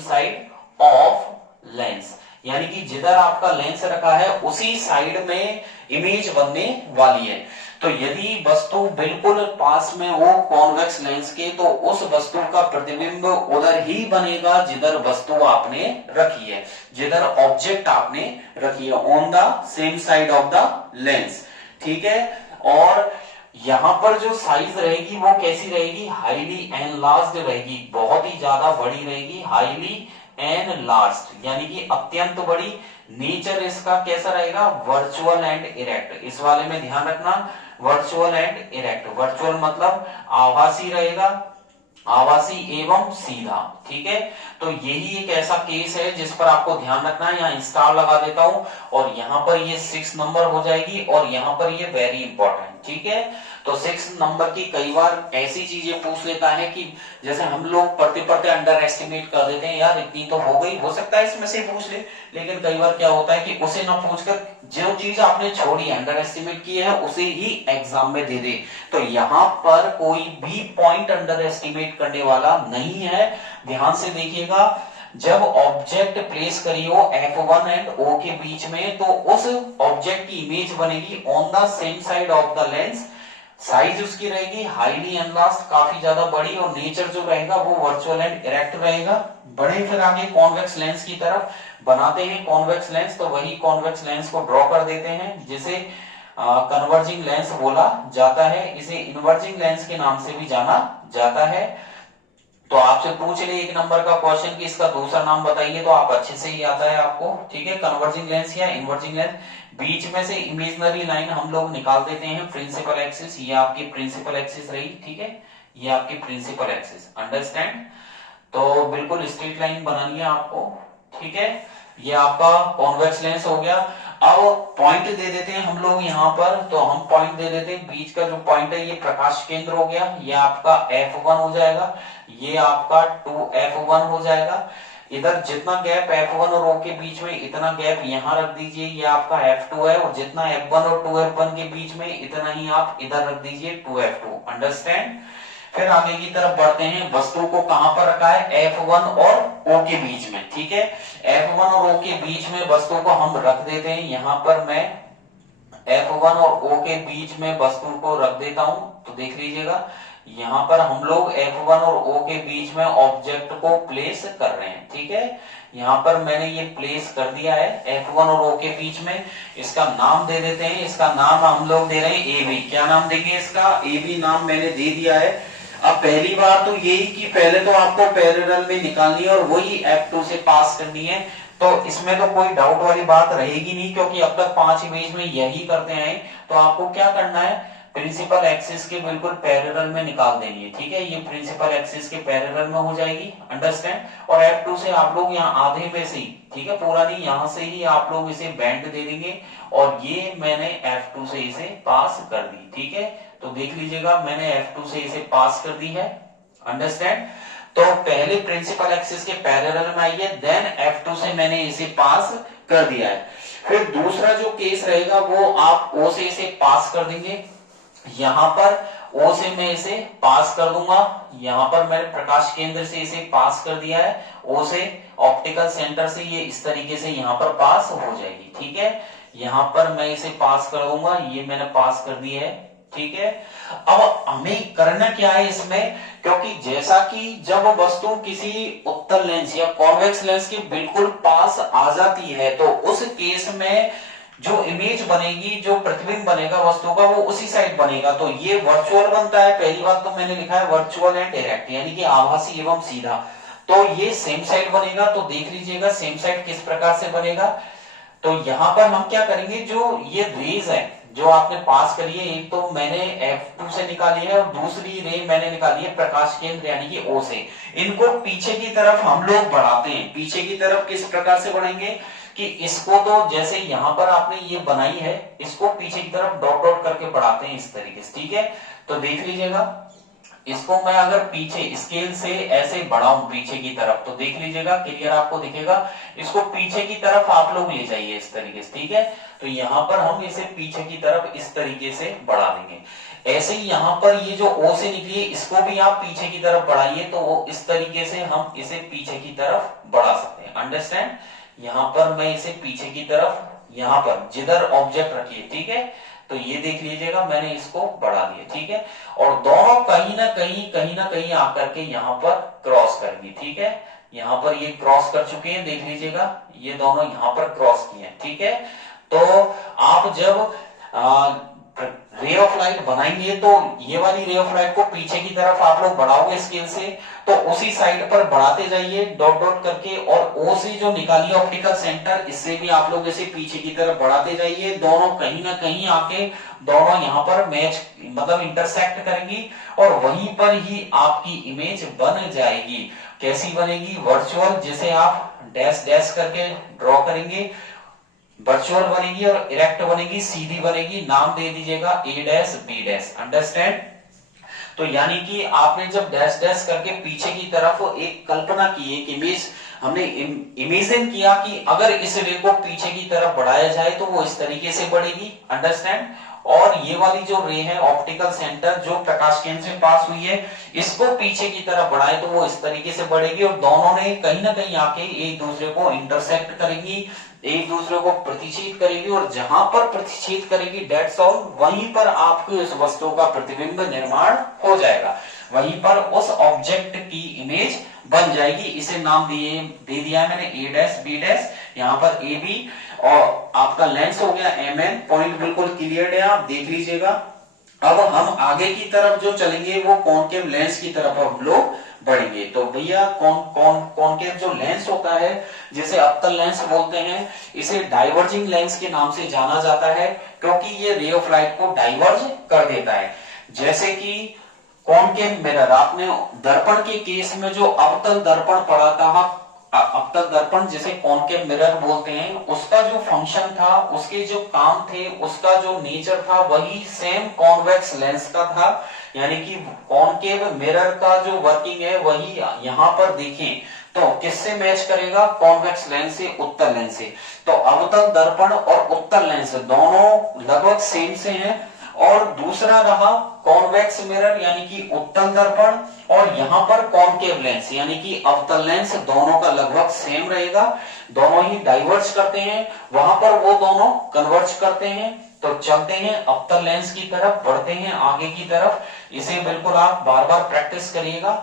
side of lens, यानी कि जिधर आपका लेंस रखा है उसी साइड में इमेज बनने वाली है। तो यदि वस्तु बिल्कुल पास में हो कॉन्वेक्स लेंस के, तो उस वस्तु का प्रतिबिंब उधर ही बनेगा जिधर वस्तु आपने रखी है, जिधर ऑब्जेक्ट आपने रखी है, on the same side of the lens, ठीक है। और यहां पर जो साइज रहेगी वो कैसी रहेगी, हाईली एनलार्ज्ड रहेगी, बहुत ही ज्यादा बड़ी रहेगी, हाईली एनलार्ज्ड यानी कि अत्यंत बड़ी। नेचर इसका कैसा रहेगा, वर्चुअल एंड इरेक्ट। इस वाले में ध्यान रखना, वर्चुअल एंड इरेक्ट। वर्चुअल मतलब आभासी रहेगा, आभासी एवं सीधा, ठीक है। तो यही एक ऐसा केस है जिस पर आपको ध्यान रखना है। यहाँ स्टार लगा देता हूं और यहाँ पर ये 6 नंबर हो जाएगी और यहाँ पर ये वेरी इंपॉर्टेंट, ठीक है। तो 6 नंबर की कई बार ऐसी चीजें पूछ लेता है कि जैसे हम लोग पढ़ते पढ़ते अंडर एस्टिमेट कर देते हैं, यार इतनी तो हो गई, हो सकता है इसमें से पूछ ले, लेकिन कई बार क्या होता है कि उसे ना पूछकर जो चीज आपने छोड़ी अंडर एस्टिमेट की है उसे ही एग्जाम में दे दे। तो यहाँ पर कोई भी पॉइंट अंडर एस्टिमेट करने वाला नहीं है। ध्यान से देखिएगा, जब ऑब्जेक्ट प्लेस करी हो F1 एंड O के बीच में, तो उस ऑब्जेक्ट की इमेज बनेगी on the same side of the lens. Size उसकी रहेगी हाईली एनलार्ज्ड, काफी ज्यादा बड़ी, और नेचर जो रहेगा वो वर्चुअल एंड इरेक्ट रहेगा। बड़े फिर आगे कॉन्वेक्स लेंस की तरफ बनाते हैं कॉन्वेक्स लेंस, तो वही कॉन्वेक्स लेंस को ड्रॉ कर देते हैं जिसे कन्वर्जिंग लेंस बोला जाता है। इसे इन्वर्जिंग लेंस के नाम से भी जाना जाता है। तो आपसे पूछ ले 1 नंबर का क्वेश्चन कि इसका दूसरा नाम बताइए, तो आप अच्छे से ही आता है आपको, ठीक है, कन्वर्जिंग लेंस या इन्वर्जिंग लेंस। बीच में से इमेजिनरी लाइन हम लोग निकाल देते हैं प्रिंसिपल एक्सिस, ये आपकी प्रिंसिपल एक्सिस रही, ठीक है, ये आपकी प्रिंसिपल एक्सिस, अंडरस्टैंड। तो बिल्कुल स्ट्रेट लाइन बनानी है आपको, ठीक है। ये आपका कॉन्वेक्स लेंस हो गया। अब पॉइंट दे देते हैं हम लोग यहाँ पर, तो हम पॉइंट दे देते हैं, बीच का जो पॉइंट है ये प्रकाश केंद्र हो गया, ये आपका F1 हो जाएगा, ये आपका 2F1 हो जाएगा। इधर जितना गैप F1 और O के बीच में इतना गैप यहाँ रख दीजिए, ये आपका F2 है, और जितना F1 और 2F1 के बीच में इतना ही आप इधर रख दीजिए 2F2, अंडरस्टैंड। फिर आगे की तरफ बढ़ते हैं, वस्तु को कहां पर रखा है, F1 और O के बीच में, ठीक है, F1 और O के बीच में वस्तु को हम रख देते हैं। यहां पर मैं F1 और O के बीच में वस्तु को रख देता हूं, तो देख लीजिएगा यहां पर हम लोग F1 और O के बीच में ऑब्जेक्ट को प्लेस कर रहे हैं, ठीक है। यहां पर मैंने ये प्लेस कर दिया है F1 और O के बीच में। इसका नाम दे देते हैं, इसका नाम हम लोग दे रहे हैं AB। क्या नाम देंगे इसका, AB नाम मैंने दे दिया है। अब पहली बार तो यही कि पहले तो आपको पैरेलल में निकालनी है और वही F2 से पास करनी है, तो इसमें तो कोई डाउट वाली बात रहेगी नहीं, क्योंकि अब तक 5 इमेज में यही करते हैं। तो आपको क्या करना है, प्रिंसिपल एक्सिस के बिल्कुल पैरेलल में निकाल देनी है, ठीक है, ये प्रिंसिपल एक्सिस के पैरेलल में हो जाएगी, अंडरस्टैंड। और F2 से आप लोग यहाँ आधे में से ही, ठीक है, पूरा नहीं, यहां से ही आप लोग इसे बैंड दे देंगे, और ये मैंने F2 से इसे पास कर दी, ठीक है। तो देख लीजिएगा मैंने F2 से इसे पास कर दी है, अंडरस्टैंड। तो पहले प्रिंसिपल एक्सिस के पैरेलल में आइए, देन F2 से मैंने इसे पास कर दिया है। फिर दूसरा जो केस रहेगा वो आप O से इसे पास कर देंगे, यहां पर O से मैं इसे पास कर दूंगा, यहां पर मैंने प्रकाश केंद्र से इसे पास कर दिया है, O से ऑप्टिकल सेंटर से ये इस तरीके से यहां पर पास हो जाएगी, ठीक है। यहां पर मैं इसे पास कर दूंगा, ये मैंने पास कर दिया है, ठीक है। अब हमें करना क्या है इसमें, क्योंकि जैसा कि जब वस्तु किसी उत्तल लेंस या कॉन्वेक्स लेंस के बिल्कुल पास आ जाती है, तो उस केस में जो इमेज बनेगी, जो प्रतिबिंब बनेगा वस्तु का, वो उसी साइड बनेगा। तो ये वर्चुअल बनता है, पहली बात तो मैंने लिखा है वर्चुअल एंड डायरेक्ट, यानी कि आभासी एवं सीधा। तो ये सेम साइड बनेगा, तो देख लीजिएगा सेम साइड किस प्रकार से बनेगा। तो यहां पर हम क्या करेंगे, जो ये रेज है जो आपने पास करी है, एक तो मैंने F2 से निकाली है और दूसरी रे मैंने निकाली है प्रकाश केंद्र यानी कि O से। इनको पीछे की तरफ हम लोग बढ़ाते हैं। पीछे की तरफ किस प्रकार से बढ़ेंगे कि इसको तो जैसे यहां पर आपने ये बनाई है, इसको पीछे की तरफ डॉट डॉट करके बढ़ाते हैं इस तरीके से, ठीक है। तो देख लीजिएगा, इसको मैं अगर पीछे स्केल से ऐसे बढ़ाऊं पीछे की तरफ, तो देख लीजिएगा क्लियर आपको दिखेगा। इसको पीछे की तरफ आप लोग ले जाइए इस तरीके से, ठीक है। तो यहां पर हम इसे पीछे की तरफ इस तरीके से बढ़ा देंगे। ऐसे ही यहां पर ये जो O से निकली है, इसको भी आप पीछे की तरफ बढ़ाइए, तो वो इस तरीके से हम इसे पीछे की तरफ बढ़ा सकते हैं, अंडरस्टैंड। यहां पर मैं इसे पीछे की तरफ, यहां पर जिधर ऑब्जेक्ट रखिए, ठीक है। तो ये देख लीजिएगा मैंने इसको बढ़ा दिया, ठीक है। और दोनों कहीं ना कहीं आकर के यहाँ पर क्रॉस करेंगे, ठीक है। यहाँ पर ये क्रॉस कर चुके हैं, देख लीजिएगा ये दोनों यहाँ पर क्रॉस किए हैं, ठीक है। तो आप जब रे ऑफ लाइट बनाएंगे, तो ये वाली रे ऑफ लाइट को पीछे की तरफ आप लोग बढ़ाओगे स्केल से, तो उसी साइड पर बढ़ाते जाइए डॉट डॉट करके, और O से जो निकाली ऑप्टिकल सेंटर, इससे भी आप लोग इसे पीछे की तरफ बढ़ाते जाइए। दोनों कहीं ना कहीं आके दोनों यहाँ पर मैच मतलब इंटरसेक्ट करेंगी, और वहीं पर ही आपकी इमेज बन जाएगी। कैसी बनेगी, वर्चुअल, जिसे आप डैश डैश करके ड्रॉ करेंगे, वर्चुअल बनेगी और इरेक्ट बनेगी, सीधी बनेगी, नाम दे दीजिएगा ए डैश बी डैश। अंडरस्टैंड? तो यानी कि आपने जब डैश डैश करके पीछे की तरफ एक कल्पना की, एक इमेज हमने इमेजिन किया कि अगर इस रे को पीछे की तरफ बढ़ाया जाए तो वो इस तरीके से बढ़ेगी। अंडरस्टैंड? और ये वाली जो रे है ऑप्टिकल सेंटर जो प्रकाश केंद्र से पास हुई है, इसको पीछे की तरफ बढ़ाए तो वो इस तरीके से बढ़ेगी और दोनों ने कहीं ना कहीं आके एक दूसरे को इंटरसेक्ट करेंगी, एक दूसरे को प्रतिच्छेद करेगी, और जहां पर प्रतिच्छेद करेगी डेट्स ऑल, वहीं पर आपकी उस वस्तु का प्रतिबिंब निर्माण हो जाएगा, वहीं पर उस ऑब्जेक्ट की इमेज बन जाएगी। इसे नाम दे दिया है मैंने ए डैश बी डैश, यहाँ पर ए बी, और आपका लेंस हो गया एम एन। पॉइंट बिल्कुल क्लियर है, आप देख लीजिएगा। अब हम आगे की तरफ जो चलेंगे वो कॉनकेव लेंस की तरफ हम लोग बढ़ेंगे। तो भैया कॉनकेव जो लेंस होता है, जिसे अवतल लेंस बोलते हैं, इसे डाइवर्जिंग लेंस के नाम से जाना जाता है, क्योंकि ये रे ऑफ लाइट को डाइवर्ज कर देता है। जैसे कि कॉनकेव मिरर, आपने दर्पण के केस में जो अवतल दर्पण पढ़ा था, अवतल दर्पण जिसे कॉनकेव मिरर बोलते हैं, उसका जो फंक्शन था, उसके जो काम थे, उसका जो नेचर था, वही सेम कॉन्वेक्स लेंस का था। यानी कि कॉनकेव मिरर का जो वर्किंग है वही यहां पर देखें तो किससे मैच करेगा? कॉन्वेक्स लेंस से, उत्तल लेंस से। तो अवतल दर्पण और उत्तल लेंस दोनों लगभग सेम से हैं। और दूसरा रहा कॉन्वेक्स मिरर यानी कि उत्तल दर्पण, और यहां पर कॉनकेव लेंस यानी कि अवतल लेंस, दोनों का लगभग सेम रहेगा, दोनों ही डाइवर्ज करते हैं, वहां पर वो दोनों कन्वर्ज करते हैं। तो चलते हैं अवतल लेंस की तरफ, बढ़ते हैं आगे की तरफ। इसे बिल्कुल आप बार बार प्रैक्टिस करिएगा,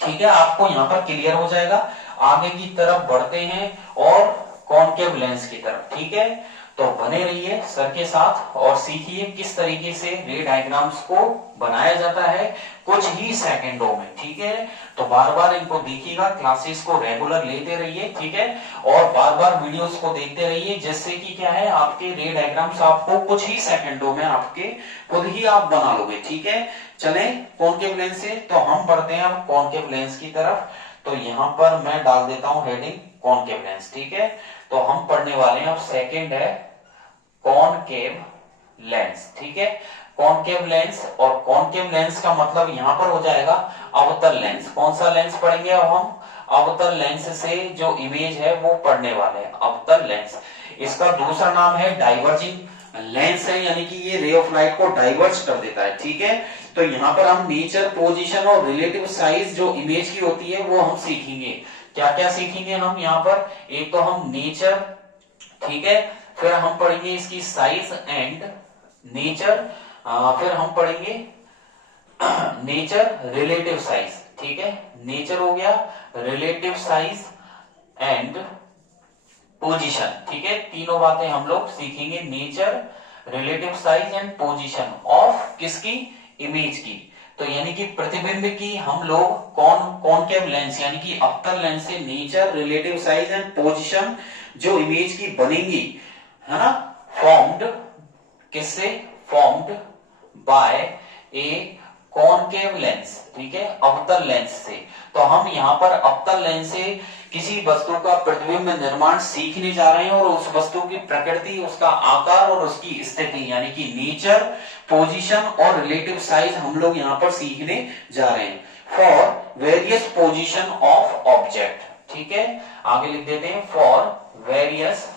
ठीक है? आपको यहां पर क्लियर हो जाएगा। आगे की तरफ बढ़ते हैं और कॉनकेव लेंस की तरफ, ठीक है? तो बने रहिए सर के साथ और सीखिए किस तरीके से रे डायग्राम्स को बनाया जाता है कुछ ही सेकंडों में, ठीक है? तो बार बार इनको देखिएगा, क्लासेस को रेगुलर लेते रहिए, ठीक है? और बार बार वीडियोस को देखते रहिए, जिससे कि क्या है, आपके रे डायग्राम्स आपको कुछ ही सेकंडों में आपके खुद ही आप बना लोगे, ठीक है? चले कॉनकेव लेंस से, तो हम बढ़ते हैं अब कॉनकेव लेंस की तरफ। तो यहां पर मैं डाल देता हूं हेडिंग कॉनकेव लेंस, ठीक है? तो हम पढ़ने वाले हैं, अब सेकंड है कॉनकेव लेंस, ठीक है? कॉनकेव लेंस, और कॉनकेव लेंस का मतलब यहां पर हो जाएगा अवतल लेंस। कौन सा लेंस पढ़ेंगे अब हम? अवतल लेंस से जो इमेज है वो पढ़ने वाले हैं, अवतल लेंस। इसका दूसरा नाम है डाइवर्जिंग लेंस है, यानी कि ये रे ऑफ लाइट को डाइवर्ज कर देता है, ठीक है? तो यहाँ पर हम नेचर, पोजीशन और रिलेटिव साइज जो इमेज की होती है वो हम सीखेंगे। क्या क्या सीखेंगे हम यहाँ पर? एक तो हम नेचर, ठीक है, फिर हम पढ़ेंगे इसकी साइज एंड नेचर, फिर हम पढ़ेंगे नेचर रिलेटिव साइज, ठीक है? नेचर हो गया, रिलेटिव साइज एंड पोजीशन, ठीक है? तीनों बातें हम लोग सीखेंगे, nature, relative size and position of किसकी? इमेज की। तो यानी कि प्रतिबिंब की हम लोग कॉनकेव लेंस यानी कि अवतल लेंस से nature, relative size and position जो इमेज की बनेंगी, है ना, फॉर्म्ड किससे? Formed by A concave lens, ठीक है, अवतल लेंस से। तो हम यहाँ पर अवतल लेंस से किसी वस्तु का प्रतिबिंब निर्माण सीखने जा रहे हैं, और उस वस्तु की प्रकृति, उसका आकार और उसकी स्थिति यानी कि नेचर, पोजीशन और रिलेटिव साइज हम लोग यहाँ पर सीखने जा रहे हैं for various position of object, ठीक है? आगे लिख देते हैं for various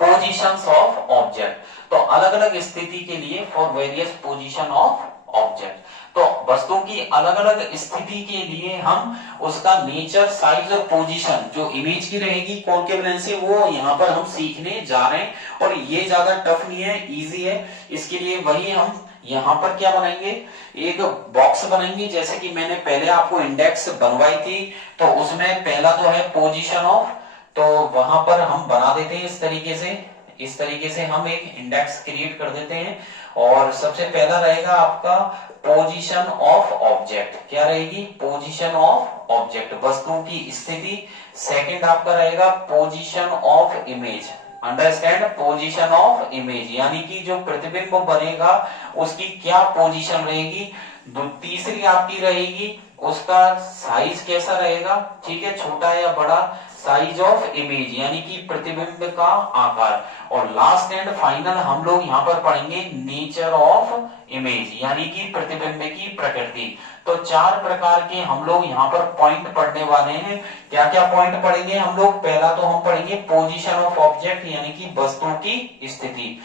positions of object. तो अलग अलग स्थिति के लिए for various position of object. तो वस्तु की अलग अलग स्थिति के लिए हम उसका नेचर, साइज और पोजीशन जो इमेज की रहेगी कॉनकेव लेंस से, वो यहाँ पर हम सीखने जा रहे हैं। और ये ज्यादा टफ नहीं है, इजी है। इसके लिए वही हम यहाँ पर क्या बनाएंगे, एक बॉक्स बनाएंगे, जैसे कि मैंने पहले आपको इंडेक्स बनवाई थी। तो उसमें पहला तो है पोजीशन ऑफ, तो वहां पर हम बना देते हैं इस तरीके से हम एक इंडेक्स क्रिएट कर देते हैं। और सबसे पहला रहेगा आपका पोजीशन ऑफ ऑब्जेक्ट। क्या रहेगी? पोजीशन ऑफ ऑब्जेक्ट, वस्तु की स्थिति। सेकंड आपका रहेगा position of image. Understand? Position of image यानी कि जो प्रतिबिंब बनेगा उसकी क्या पोजीशन रहेगी। तीसरी आपकी रहेगी उसका साइज कैसा रहेगा, ठीक है, छोटा या बड़ा। साइज ऑफ इमेज यानी कि प्रतिबिंब का आकार, और लास्ट एंड फाइनल हम लोग यहाँ पर पढ़ेंगे नेचर ऑफ इमेज यानी कि प्रतिबिंब की प्रकृति। तो 4 प्रकार के हम लोग यहाँ पर पॉइंट पढ़ने वाले हैं। क्या क्या पॉइंट पढ़ेंगे हम लोग? पहला तो हम पढ़ेंगे पोजीशन ऑफ ऑब्जेक्ट यानी कि वस्तु की स्थिति।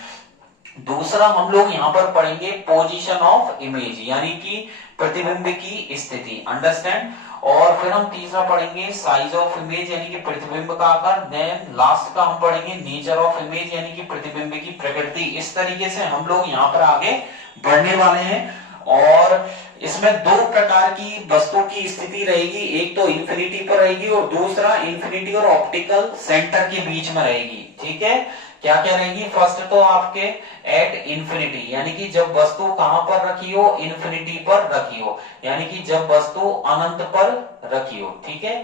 दूसरा हम लोग यहाँ पर पढ़ेंगे पोजीशन ऑफ इमेज यानी कि प्रतिबिंब की स्थिति, अंडरस्टैंड। और फिर हम तीसरा पढ़ेंगे साइज ऑफ इमेज यानी कि प्रतिबिंब का आकार। देन लास्ट का हम पढ़ेंगे नेचर ऑफ इमेज यानी कि प्रतिबिंब की प्रकृति। इस तरीके से हम लोग यहाँ पर आगे बढ़ने वाले हैं। और इसमें 2 प्रकार की वस्तु की स्थिति रहेगी, एक तो इंफिनिटी पर रहेगी और दूसरा इंफिनिटी और ऑप्टिकल सेंटर के बीच में रहेगी। ठीक है, क्या क्या रहेगी? फर्स्ट तो आपके एट इंफिनिटी यानी कि जब वस्तु कहां पर रखी हो? इंफिनिटी पर रखी हो, यानी कि जब वस्तु अनंत पर रखी हो। ठीक है,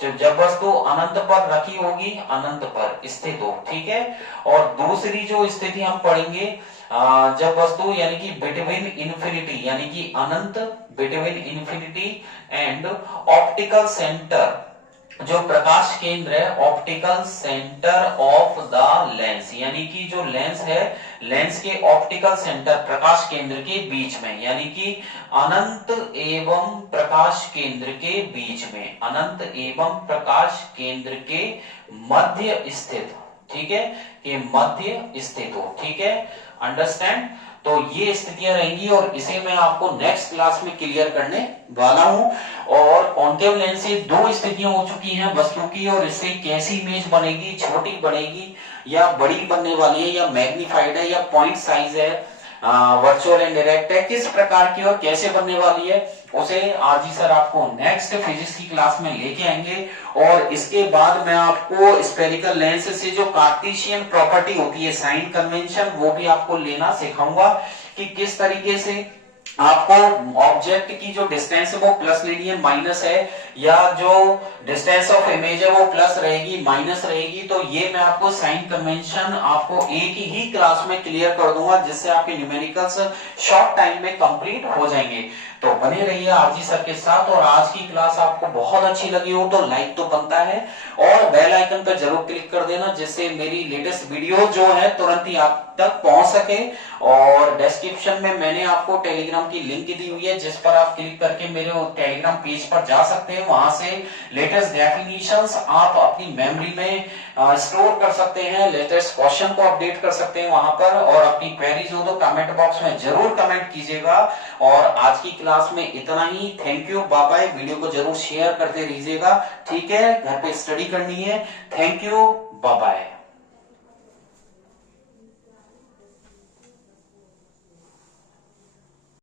जब वस्तु अनंत पर रखी होगी, अनंत पर स्थित हो। ठीक है, और दूसरी जो स्थिति हम पढ़ेंगे जब वस्तु यानी कि बिटवीन इंफिनिटी यानी कि अनंत, between infinity and optical centre, जो प्रकाश केंद्र है, optical centre of the lens यानी कि जो लेंस है, लेंस के ऑप्टिकल सेंटर प्रकाश केंद्र के बीच में, यानी कि अनंत एवं प्रकाश केंद्र के बीच में, अनंत एवं प्रकाश केंद्र के मध्य स्थित। ठीक है, कि मध्य स्थित हो। ठीक है, अंडरस्टैंड। तो ये स्थितियां रहेंगी और इसे मैं आपको नेक्स्ट क्लास में क्लियर करने वाला हूं। और कॉन्केव लेंस से 2 स्थितियां हो चुकी हैं वस्तु की, और इससे कैसी इमेज बनेगी, छोटी बनेगी या बड़ी बनने वाली है, या मैग्नीफाइड है, या पॉइंट साइज है, वर्चुअल एंड डायरेक्ट है, किस प्रकार की और कैसे बनने वाली है, उसे आरजी सर आपको नेक्स्ट फिजिक्स की क्लास में लेके आएंगे। और इसके बाद मैं आपको स्फेरिकल लेंस से जो कार्टेशियन प्रॉपर्टी होती है, साइन कन्वेंशन, वो भी आपको लेना सिखाऊंगा कि किस तरीके से आपको ऑब्जेक्ट की जो डिस्टेंस है वो प्लस लेनी है, माइनस है, या जो डिस्टेंस ऑफ इमेज है वो प्लस रहेगी, माइनस रहेगी। तो ये मैं आपको साइन कन्वेंशन आपको एक ही क्लास में क्लियर कर दूंगा, जिससे आपके न्यूमेरिकल्स शॉर्ट टाइम में कंप्लीट हो जाएंगे। तो बने रहिए आरजी सर के साथ। और आज की क्लास आपको बहुत अच्छी लगी हो तो लाइक तो बनता है, और बेल आइकन पर जरूर क्लिक कर देना, जिससे मेरी लेटेस्ट वीडियो जो है तुरंत ही आप तक पहुंच सके। और डिस्क्रिप्शन में मैंने आपको टेलीग्राम की लिंक दी हुई है, जिस पर आप क्लिक करके मेरे टेलीग्राम पेज पर जा सकते हैं। वहां से लेटेस्ट डेफिनेशंस आप अपनी मेमोरी में स्टोर कर सकते हैं, लेटेस्ट क्वेश्चन को अपडेट कर सकते हैं वहां पर। और अपनी क्वेरीज हो तो कमेंट बॉक्स में जरूर कमेंट कीजिएगा। और आज की क्लास में इतना ही। Thank you, bye bye. Video को जरूर शेयर करते रहिएगा। ठीक है, घर पे स्टडी करनी है। Thank you, bye bye.